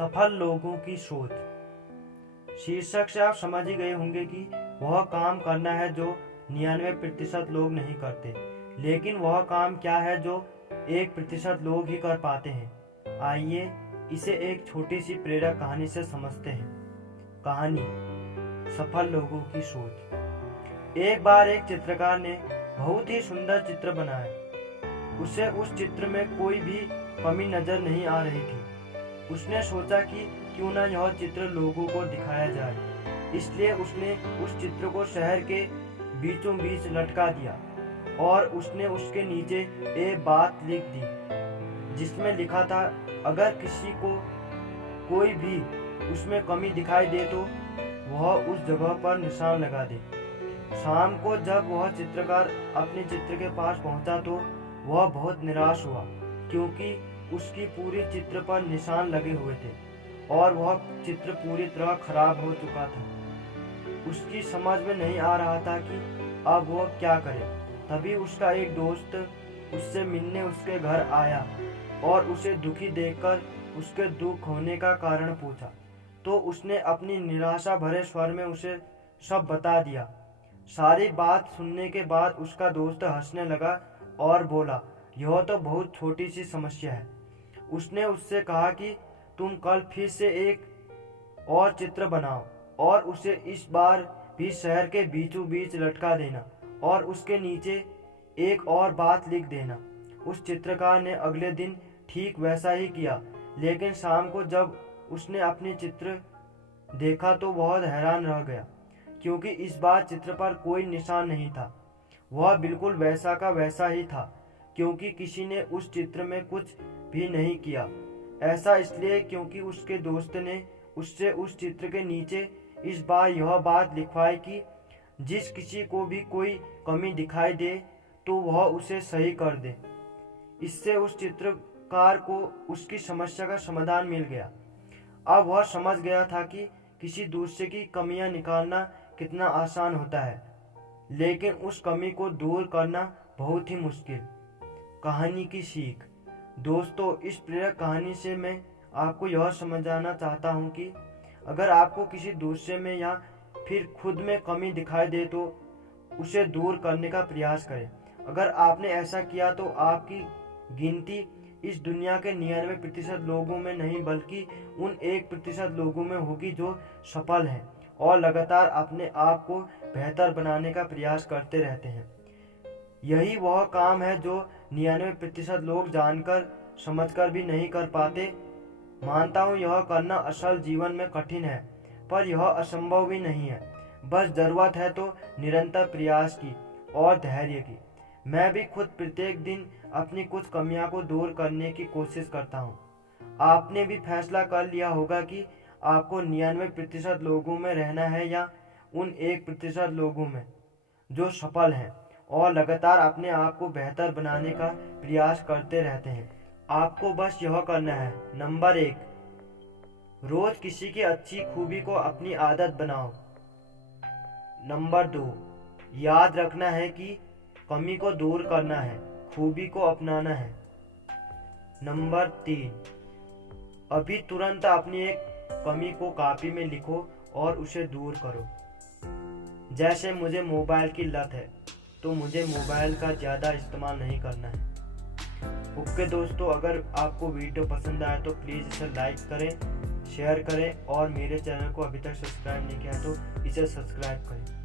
सफल लोगों की सोच। शीर्षक से आप समझ ही गए होंगे कि वह काम करना है जो 99% लोग नहीं करते, लेकिन वह काम क्या है जो 1% लोग ही कर पाते हैं। आइए इसे एक छोटी सी प्रेरक कहानी से समझते हैं। कहानी सफल लोगों की सोच। एक बार एक चित्रकार ने बहुत ही सुंदर चित्र बनाया। उसे उस चित्र में कोई भी कमी नजर नहीं आ रही थी। उसने सोचा कि क्यों न यह चित्र लोगों को दिखाया जाए। इसलिए उसने उस चित्र को शहर के बीचों बीच लटका दिया और उसने उसके नीचे एक बात लिख दी जिसमें लिखा था, अगर किसी को कोई भी उसमें कमी दिखाई दे तो वह उस जगह पर निशान लगा दे। शाम को जब वह चित्रकार अपने चित्र के पास पहुंचा तो वह बहुत निराश हुआ, क्योंकि उसकी पूरी चित्र पर निशान लगे हुए थे और वह चित्र पूरी तरह खराब हो चुका था। उसकी समझ में नहीं आ रहा था कि अब वह क्या करे। तभी उसका एक दोस्त उससे मिलने उसके घर आया और उसे दुखी देखकर उसके दुख होने का कारण पूछा। तो उसने अपनी निराशा भरे स्वर में उसे सब बता दिया। सारी बात सुनने के बाद उसका दोस्त हंसने लगा और बोला, यह तो बहुत छोटी सी समस्या है। उसने उससे कहा कि तुम कल फिर से एक और चित्र बनाओ और उसे इस बार भी शहर के बीचों बीच लटका देना और उसके नीचे एक और बात लिख देना। उस चित्रकार ने अगले दिन ठीक वैसा ही किया, लेकिन शाम को जब उसने अपनी चित्र देखा तो बहुत हैरान रह गया, क्योंकि इस बार चित्र पर कोई निशान नहीं था। वह बिल्कुल वैसा का वैसा ही था, क्योंकि किसी ने उस चित्र में कुछ भी नहीं किया। ऐसा इसलिए क्योंकि उसके दोस्त ने उससे उस चित्र के नीचे इस बार यह बात लिखवाई कि जिस किसी को भी कोई कमी दिखाई दे तो वह उसे सही कर दे। इससे उस चित्रकार को उसकी समस्या का समाधान मिल गया। अब वह समझ गया था कि किसी दूसरे की कमियां निकालना कितना आसान होता है, लेकिन उस कमी को दूर करना बहुत ही मुश्किल। कहानी की सीख। दोस्तों, इस प्रेरक कहानी से मैं आपको यह समझाना चाहता हूँ कि अगर आपको किसी दूसरे में या फिर खुद में कमी दिखाई दे तो उसे दूर करने का प्रयास करें। अगर आपने ऐसा किया तो आपकी गिनती इस दुनिया के 99% लोगों में नहीं बल्कि उन 1% लोगों में होगी जो सफल हैं और लगातार अपने आप को बेहतर बनाने का प्रयास करते रहते हैं। यही वह काम है जो 99% लोग जानकर समझकर भी नहीं कर पाते। मानता हूँ यह करना असल जीवन में कठिन है, पर यह असंभव भी नहीं है। बस जरूरत है तो निरंतर प्रयास की और धैर्य की। मैं भी खुद प्रत्येक दिन अपनी कुछ कमियां को दूर करने की कोशिश करता हूँ। आपने भी फैसला कर लिया होगा कि आपको 99% लोगों में रहना है या उन 1% लोगों में जो सफल हैं और लगातार अपने आप को बेहतर बनाने का प्रयास करते रहते हैं। आपको बस यह करना है। नंबर 1, रोज किसी की अच्छी खूबी को अपनी आदत बनाओ। नंबर 2, याद रखना है कि कमी को दूर करना है, खूबी को अपनाना है। नंबर 3, अभी तुरंत अपनी एक कमी को कॉपी में लिखो और उसे दूर करो। जैसे मुझे मोबाइल की लत है तो मुझे मोबाइल का ज़्यादा इस्तेमाल नहीं करना है। ओके दोस्तों, अगर आपको वीडियो पसंद आए तो प्लीज़ इसे लाइक करें, शेयर करें और मेरे चैनल को अभी तक सब्सक्राइब नहीं किया तो इसे सब्सक्राइब करें।